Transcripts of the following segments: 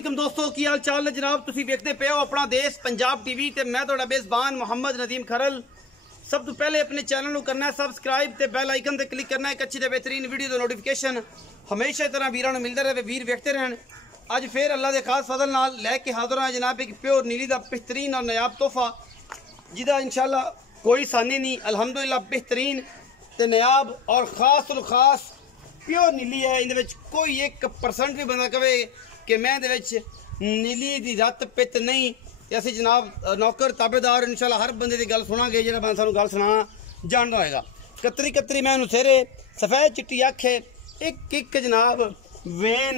वालेकुम दोस्तों की हाल चाल है जनाब। तुसी देखते पे हो अपना देश पंजाब टीवी ते मैं तुहाडा मेज़बान मोहम्मद नदीम खरल। सब तो पहले अपने चैनल को करना है सबसक्राइब ते बेल आइकन ते क्लिक करना है। एक अच्छी ते बेहतरीन वीडियो दा नोटिफिकेशन हमेशा तरह वीरां नूं मिलदा रहे, वीर वेखते रहन। अज फिर अल्लाह के खास फजल नाल लैके हाज़र हां जनाब एक प्योर नीली दा बेहतरीन और नायाब तोहफा जिहदा इंशाअल्लाह कोई सानी नहीं, अल्हम्दुलिल्लाह बेहतरीन ते नायाब और खास तो खास प्योर नीली है। इन कोई 1% भी बंदा कहे कि मैं नीली दी रत पित नहीं, असी जनाब नौकर ताबेदार इंशाल्लाह हर बंदे की गल सुनांगे जो बंदा सानू गल सुनाना जानता होएगा। कतरी कतरी मैं सेरे सफेद चिट्टी अख है, एक एक जनाब वेन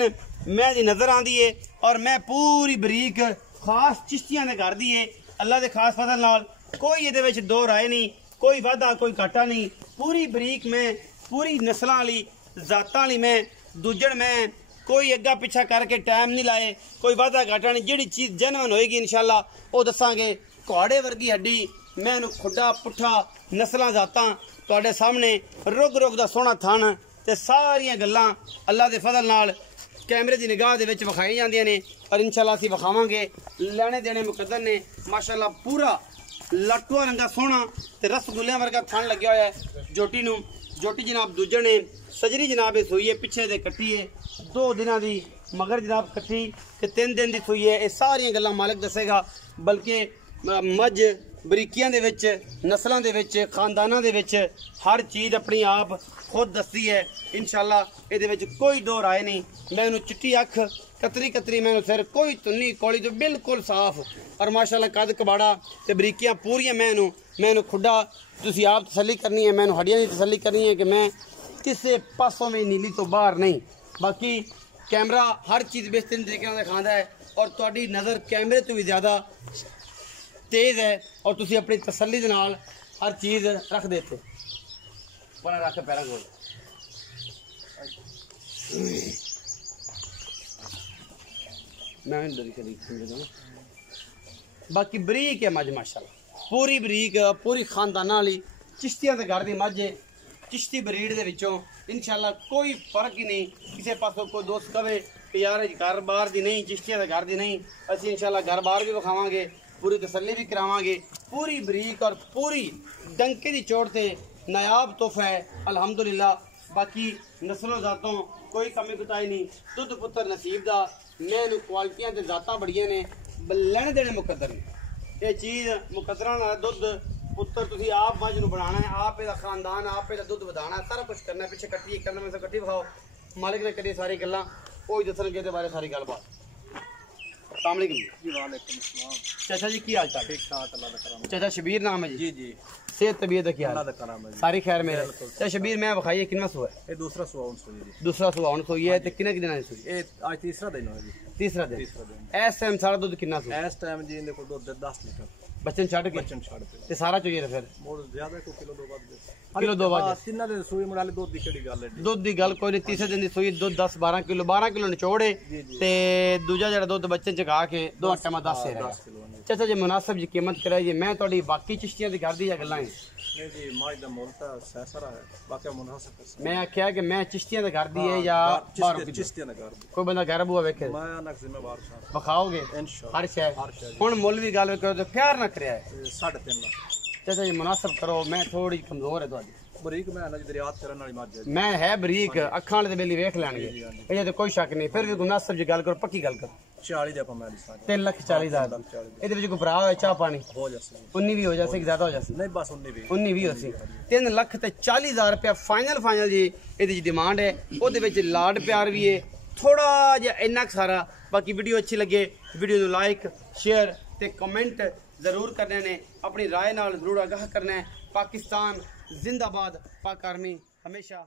मैं दी नज़र आती है और मैं पूरी बरीक खास चिश्तियां दे घर दी है। अल्लाह के खास फजल नाल कोई ये दो राय नहीं, कोई वादा कोई घाटा नहीं, पूरी बरीक मैं पूरी नस्लों वाली जातां वाली मैं दूजड़ मैं कोई अग्गा पिछा करके टाइम नहीं लाए, कोई वादा घाटा नहीं। जिहड़ी चीज़ जेन्युइन होएगी इंशाल्लाह वो दसांगे। घोड़े वर्गी हड्डी मैं खुड्डा पुट्ठा नस्लां जातां तुहाडे सामने रुग रुग दा सोहना थन ते सारियां गल्लां अल्लाह दे फजल नाल कैमरे की निगाह दे विच विखाई जांदियां ने और इंशाल्लाह असीं विखावांगे। लैने देने मुकद्दर ने माशाअल्लाह पूरा लाटूआ रंगा सोहना ते रसगुल्लियां वर्गा थन लग्या होया है। जोटी नूं जोटी जनाब दूजे ने सजरी जनाब सूई है, पिछे दे कट्टी है 2 दिनों की, मगर जनाब कट्टी ते 3 दिन की सूई है। ये सारियां गल्लां मालिक दसेगा, बल्कि मझ बरीकियां दे विच नस्लों दे विच खानदानां दे विच हर चीज़ अपनी आप खुद दसती है इंशाल्लाह। ये कोई दो राय नहीं। मैं चिट्टी अख कतरी कतरी मैं सिर कोई तुन्नी कोली तो बिल्कुल साफ और माशाल्लाह कद कबाड़ा ते बरीकियां पूरियां मैं खुड्डा तुसी आप तसली करनी है, मैनू हड्डियां की तसली करनी है कि मैं किसी पासों में नीली तो बाहर नहीं। बाकी कैमरा हर चीज़ बेहतरीन तरीके से दिखाता है और तुहाडी नज़र कैमरे तो भी ज़्यादा तेज़ है और तुसी अपनी तसली दे नाल हर चीज़ रख देते बना रख पैरा को। बाकी बरीक है मझ माशाल्लाह पूरी बरीक पूरी खानदाना वाली चिश्तियां दे घर दी मझ है। चिश्ती ब्रीड दे विचों इंशाल्लाह कोई फर्क ही नहीं। किसी पासों कोई दोस्त कहे कि यार घर बार दी नहीं, चिश्तियां दे घर दी नहीं, असीं इंशाल्लाह घर बार भी विखावांगे, पूरी तसल्ली भी करावांगे। पूरी बरीक और पूरी डंके दी चोट ते नायाब तोहफा है अल्हम्दुलिल्लाह। बाकी नस्लों जातों कोई कमी कुताई नहीं। दुध पुत्र नसीब दा मैं क्वालिटियां ते जातां बड़ियां ने, लैने देने मुकद्दर ने। ये चीज़ मुकद्दरां नाल दुध पुत्र तुसी आप मझ नूं बनाना है, आप इहदा खानदान आप इहदा दुध वधाना है, सारा कुछ करना है। पिछे कट्टी करना मैं कट्टी विखाओ, मालिक ने करी सारी गल्लां कोई दसणगे दे बारे सारी गलबात। अस्सलाम वालेकुम जी। वालेकुम अस्सलाम। चाचा जी की हाल चाल? ठीक ठाक अल्लाह दा करम। चाचा शबीर नाम है जी? जी जी। सेहत तबीयत दा क्या हाल? अल्लाह दा करम है सारी खैर मेरे। चाचा शबीर मैं विखाइए कितना सुआ है? ये दूसरा सुआ हुन सोई जी। दूसरा सुआ हुन सोई है ते किने दिनां दी सोई? ये आज तीसरा दिन है जी। तीसरा दिन। इस टाइम सारा दुध कितना सुआ? इस टाइम जी इनदे कोल दुध 10 लीटर बच्चन छड़ के ते सारा चाहिए फिर मोर ज्यादा को किलो दो बाद तिन्ना दे सूई मुड़ाले दूध दी केड़ी गल है? दूध दी गल कोई नहीं। तीसरे दिन दी सूई दूध 10-12 किलो निचोड़े ते दूजा जेड़ा दूध बच्चन चगा के 2 टाइम 10 है। चाचा जी मुनासिब जी कीमत कराइए। मैं थोड़ी बाकी चिश्तियां दी घर दी या गल्लां नहीं जी माई दा मोल ता सैसरा है बाकी मुनासिब। मैं आख्या कि मैं चिश्तियां दे घर दी है या बाहर चिश्तियां दे घर दी? कोई बंदा घर बुआ वेखे मैं ना जिम्मेवार साहब बखाओगे इंशाल्लाह हर शय। हुन मुल भी गल करो तो प्यार ना करया है 3.5 लाख। चाचा जी मुनासिब करो, मैं थोड़ी कमजोर है तुहाडी। बरीक मैं ना दरियात करन वाली मझ है, मैं है बरीक अखां वाले बेली वेख लैणगे ये तो कोई शक नहीं। फिर भी मुनासिब जी गल करो, पक्की गल करो। 40 दा मैं 3,40,000 ਇਹਦੇ ਵਿੱਚ ਕੋਈ ਭਰਾ ਹੋਏ ਚਾਹ ਪਾਣੀ ਹੋ ਜਾਸੀ 19 ਵੀ ਹੋ ਜਾਸੀ ਕਿ ਜ਼ਿਆਦਾ ਹੋ ਜਾਸੀ? ਨਹੀਂ ਬਸ 19 ਵੀ ਹੋਸੀ। 3,40,000 ਰੁਪਏ ਫਾਈਨਲ ਜੀ ਇਹਦੀ ਡਿਮਾਂਡ ਹੈ। ਉਹਦੇ ਵਿੱਚ ਲਾਡ ਪਿਆਰ ਵੀ ਹੈ थोड़ा जिहा इन्ना सारा। बाकी वीडियो अच्छी लगे वीडियो को लाइक शेयर ते कमेंट जरूर करने ने, अपनी राय नाल जरूर आगाह करना है। पाकिस्तान जिंदाबाद, पाक आर्मी हमेशा।